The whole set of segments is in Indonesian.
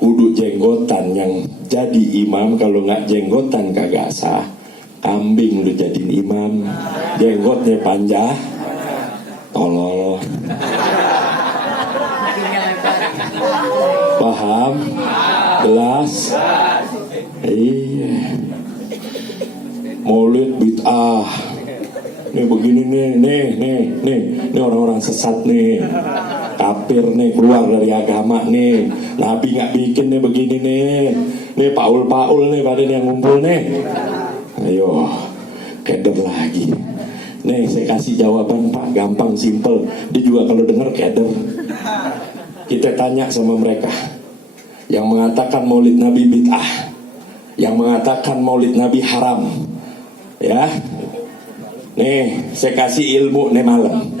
kudu jenggotan yang jadi imam. Kalau nggak jenggotan kagak sah. Kambing lu jadiin imam, jenggotnya panjang, tolol. Paham? Jelas? Iya. Maulid bid'ah. Nih begini nih orang-orang sesat nih, kafir nih, keluar dari agama nih. Nabi nggak bikin nih begini nih Paul nih pada yang ngumpul nih. Ayo, keder lagi. Nih saya kasih jawaban Pak, gampang, simple. Dia juga kalau dengar keder. Kita tanya sama mereka yang mengatakan maulid Nabi bid'ah, yang mengatakan maulid Nabi haram. Ya, nih saya kasih ilmu nih malam.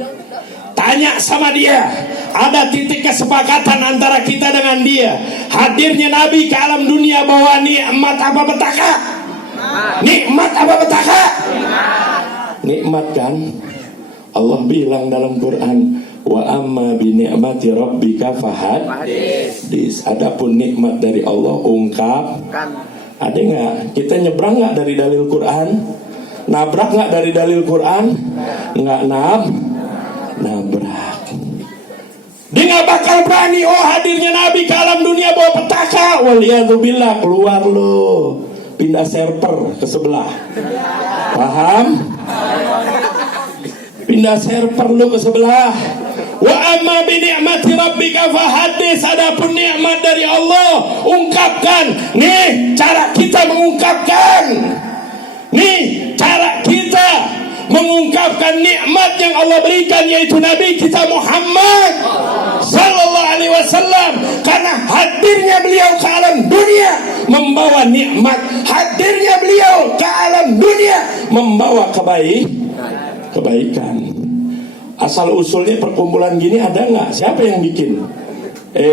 Tanya sama dia, ada titik kesepakatan antara kita dengan dia. Hadirnya Nabi ke alam dunia bawa nikmat apa petaka? Nikmat apa petaka? Nikmat kan? Allah bilang dalam Quran, wa amma bi ni'mati rabbika fahaddits. Adapun nikmat dari Allah ungkapkan. Ada nggak? Kita nyebrang nggak dari dalil Quran? Nabrak nggak dari dalil Quran? Nggak nabrak. Dia nggak bakal berani. Oh, hadirnya Nabi ke alam dunia bawa petaka. Waliyadzubillah, keluar lo, pindah server ke sebelah. Paham? Pindah server lo ke sebelah. Wa amma bi ni'mati rabbika fahaddits. Adapun nikmat dari Allah ungkapkan. Nih cara kita mengungkapkan. Nih cara kita mengungkapkan nikmat yang Allah berikan, yaitu Nabi kita Muhammad sallallahu alaihi wasallam. Karena hadirnya beliau ke alam dunia membawa nikmat, hadirnya beliau ke alam dunia membawa kebaikan. Asal usulnya perkumpulan gini ada nggak? Siapa yang bikin?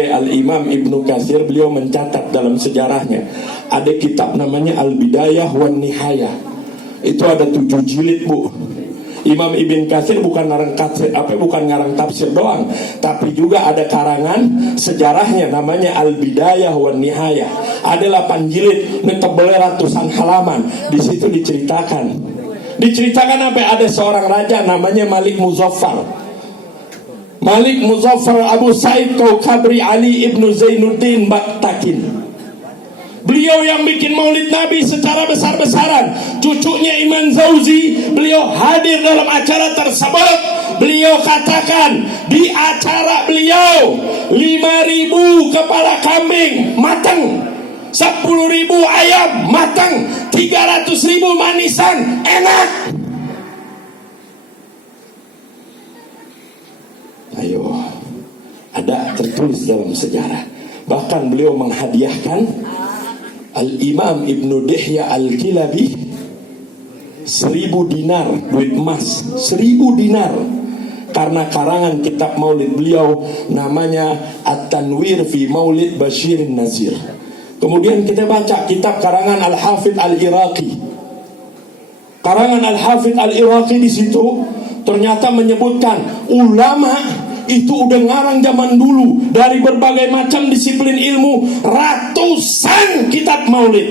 Al-Imam Ibnu Katsir, beliau mencatat dalam sejarahnya, ada kitab namanya Al-Bidayah wan Nihayah. Itu ada 7 jilid, Bu. Imam Ibn Katsir bukan ngarang tafsir doang, tapi juga ada karangan sejarahnya namanya Al-Bidayah wan Nihayah. Ada 8 jilid, tebelnya ratusan halaman. Di situ diceritakan apa? Ada seorang raja namanya Malik Muzaffar Abu Said Kaukabri Ali Ibnu Zainuddin Baktakin. Beliau yang bikin maulid Nabi secara besar-besaran. Cucunya Imam Zawzi, beliau hadir dalam acara tersebut. Beliau katakan di acara beliau 5.000 kepala kambing matang, 10.000 ayam matang, 300.000 manisan enak. Ayo, ada tertulis dalam sejarah. Bahkan beliau menghadiahkan Al-Imam Ibnu Dihya Al-Kilabi 1.000 dinar duit emas, 1.000 dinar, karena karangan kitab maulid beliau namanya At-Tanwir fi Maulid Bashirin Nazir. Kemudian kita baca kitab karangan Al-Hafidh Al-Iraqi. Karangan Al-Hafidh Al-Iraqi di situ ternyata menyebutkan ulama itu udah ngarang zaman dulu dari berbagai macam disiplin ilmu ratusan kitab maulid.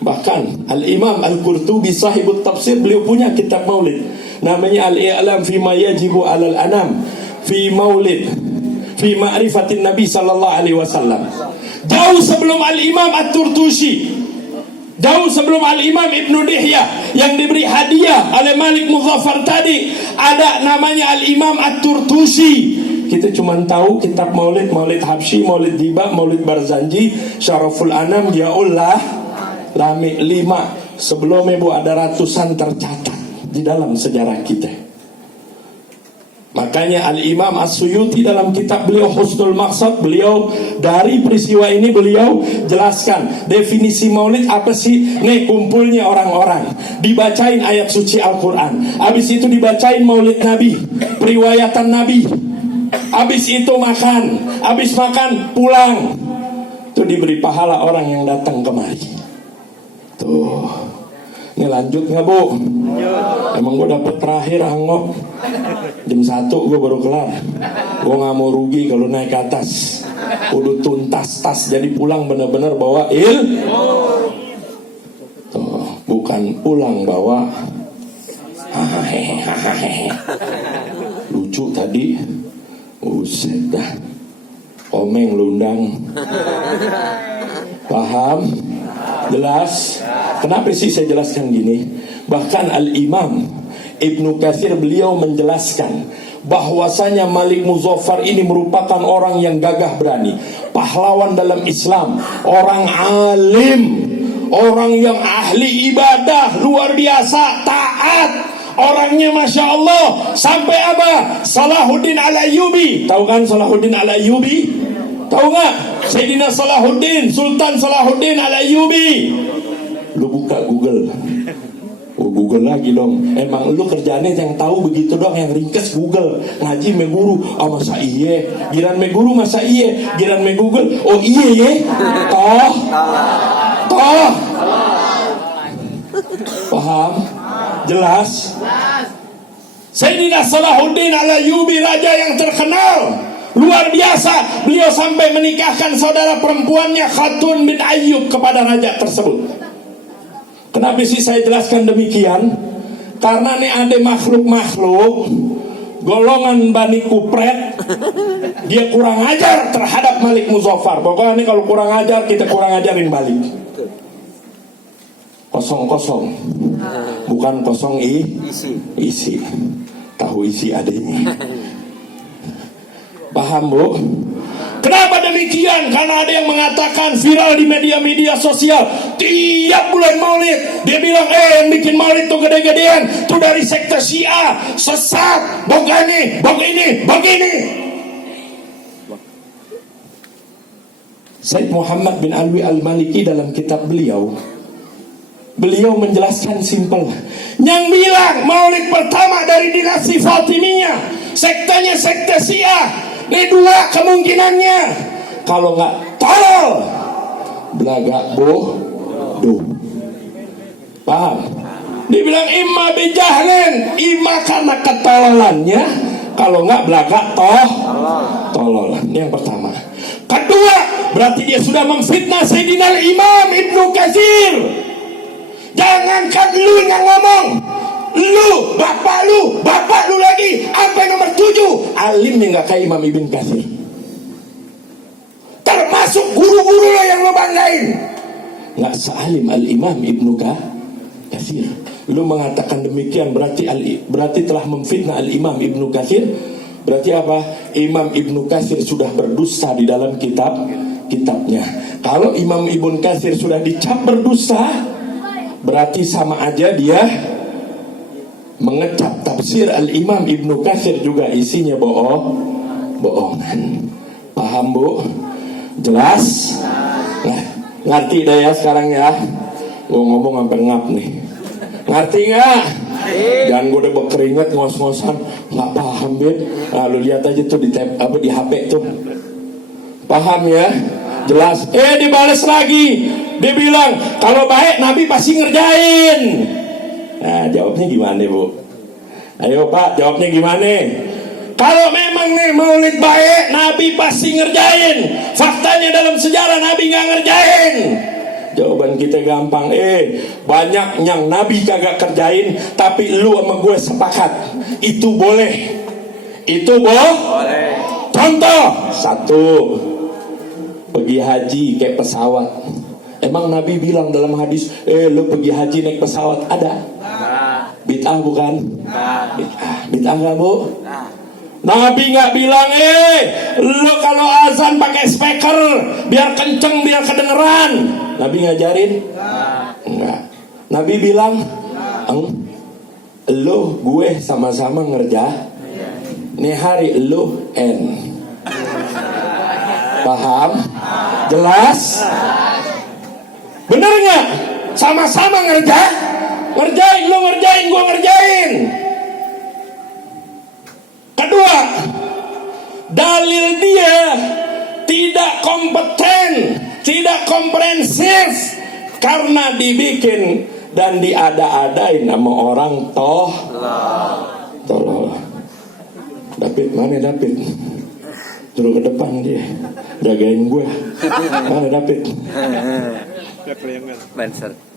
Bahkan Al-Imam Al-Qurtubi sahibut tafsir, beliau punya kitab maulid namanya Al-I'lam fi ma yajibu 'alal anam fi maulid fi ma'rifatin Nabi sallallahu alaihi wasallam. Jauh sebelum Al-Imam At-Turtusi, jauh sebelum Al-Imam Ibnu Dihya yang diberi hadiah oleh Malik Muzaffar tadi, ada namanya Al-Imam At-Turtusi. Kita cuma tahu kitab maulid, Maulid Habsyi, Maulid Diba, Maulid Barzanji, Syaraful Anam, Diaullah Lami 5. Sebelumnya, Bu, ada ratusan tercatat di dalam sejarah kita. Makanya Al-Imam As-Suyuti dalam kitab beliau Husnul Maqsad, beliau dari peristiwa ini beliau jelaskan definisi maulid apa sih. Nih kumpulnya orang-orang, dibacain ayat suci Al-Quran, habis itu dibacain maulid Nabi, periwayatan Nabi, habis itu makan, habis makan pulang, itu diberi pahala orang yang datang kemari. Tuh, Ini lanjut nggak Bu? Emang gue dapet terakhir anggap jam 1 gue baru kelar. Gue nggak mau rugi kalau naik ke atas. Udah tuntas tas, jadi pulang bener-bener bawa tuh, bukan pulang bawa lucu tadi. Buset dah, omeng lundang. Paham? Jelas? Kenapa sih saya jelaskan gini? Bahkan Al-Imam Ibnu Katsir beliau menjelaskan bahwasanya Malik Muzaffar ini merupakan orang yang gagah berani, pahlawan dalam Islam, orang alim, orang yang ahli ibadah, luar biasa, taat. Orangnya Masya Allah. Sampai apa? Salahuddin Al-Ayyubi. Tahu kan Salahuddin Al-Ayyubi? Tahu nggak? Sayyidina Salahuddin, Sultan Salahuddin Al-Ayyubi. Lu buka Google. Google lagi dong. Emang lu kerjaannya yang tahu begitu dong, yang ringkes Google. Ngaji me guru, oh masa iye. Giran me guru masa iye. Giran me Google, oh iye ye. Toh. Paham? Jelas? Sayyidina Salahuddin Al-Ayyubi, raja yang terkenal, luar biasa. Beliau sampai menikahkan saudara perempuannya Khatun bin Ayyub kepada raja tersebut. Kenapa sih saya jelaskan demikian? Karena nih ada makhluk-makhluk golongan Bani Kupret, dia kurang ajar terhadap Malik Muzaffar. Pokoknya nih kalau kurang ajar, kita kurang ajarin balik. Kosong-kosong, bukan kosong isi. Tahu isi adanya. Paham Bu? Kenapa demikian? Karena ada yang mengatakan viral di media-media sosial, tiap bulan Maulid dia bilang yang bikin Maulid tuh gede-gedean tuh dari sekte Syiah, sesat, begini. Said Muhammad bin Alwi Al-Maliki dalam kitab beliau menjelaskan simpel. Yang bilang Maulid pertama dari dinasti Fatimiyah, sektenya sekte Syiah. Ini dua kemungkinannya. Kalau nggak tolol, belaga bodoh. Paham? Dibilang imma bijahlin, imma karena ketololannya. Kalau nggak belaga tolol. Ini yang pertama. Kedua, berarti dia sudah memfitnah Sayyidina Imam Ibnu Katsir. Jangankan lu yang ngomong, lu, bapak lu lagi, sampai nomor 7 alimnya nggak kayak Imam Ibnu Katsir. Termasuk guru-guru lo yang lo banggain, nggak sealim Al-Imam Ibnu Katsir. Lu mengatakan demikian berarti telah memfitnah Al-Imam Ibnu Katsir. Berarti apa? Imam Ibnu Katsir sudah berdusta di dalam kitabnya. Kalau Imam Ibnu Katsir sudah dicap berdusta, berarti sama aja dia mengecap tafsir Al-Imam Ibnu Katsir juga isinya bohongan. Paham Bu? Jelas? Nah, ngerti dah ya sekarang ya. Gue ngomong sampai ngap nih. Ngerti nggak? Jangan gue udah berkeringat ngos-ngosan nggak paham Bet. Nah, lu lihat aja tuh di HP tuh. Paham ya? Jelas. Dibales lagi. Dia bilang kalau baik Nabi pasti ngerjain. Nah, jawabnya gimana Bu? Ayo Pak, jawabnya gimana? Kalau memang nih Maulid baik, Nabi pasti ngerjain. Faktanya dalam sejarah Nabi nggak ngerjain. Jawaban kita gampang. Banyak yang Nabi kagak kerjain, tapi lu sama gue sepakat itu boleh. Itu boleh. Contoh 1, pergi haji kayak pesawat. Emang Nabi bilang dalam hadis, lu pergi haji naik pesawat? Ada? Bid'ah bukan? Bid'ah nggak Bu? Nabi nggak bilang, lu kalau azan pakai speaker biar kenceng, biar kedengeran. Nabi ngajarin? Enggak. Nabi bilang, lu gue sama-sama nih hari lu Paham? Jelas? Bener nggak? Sama-sama ngerjain, lu ngerjain, gua ngerjain. Kedua, dalil dia tidak kompeten, tidak komprehensif karena dibikin dan diada-adain sama orang tolol. David, mana David? Suruh ke depan dia, jagain gue. Mana David? Banser.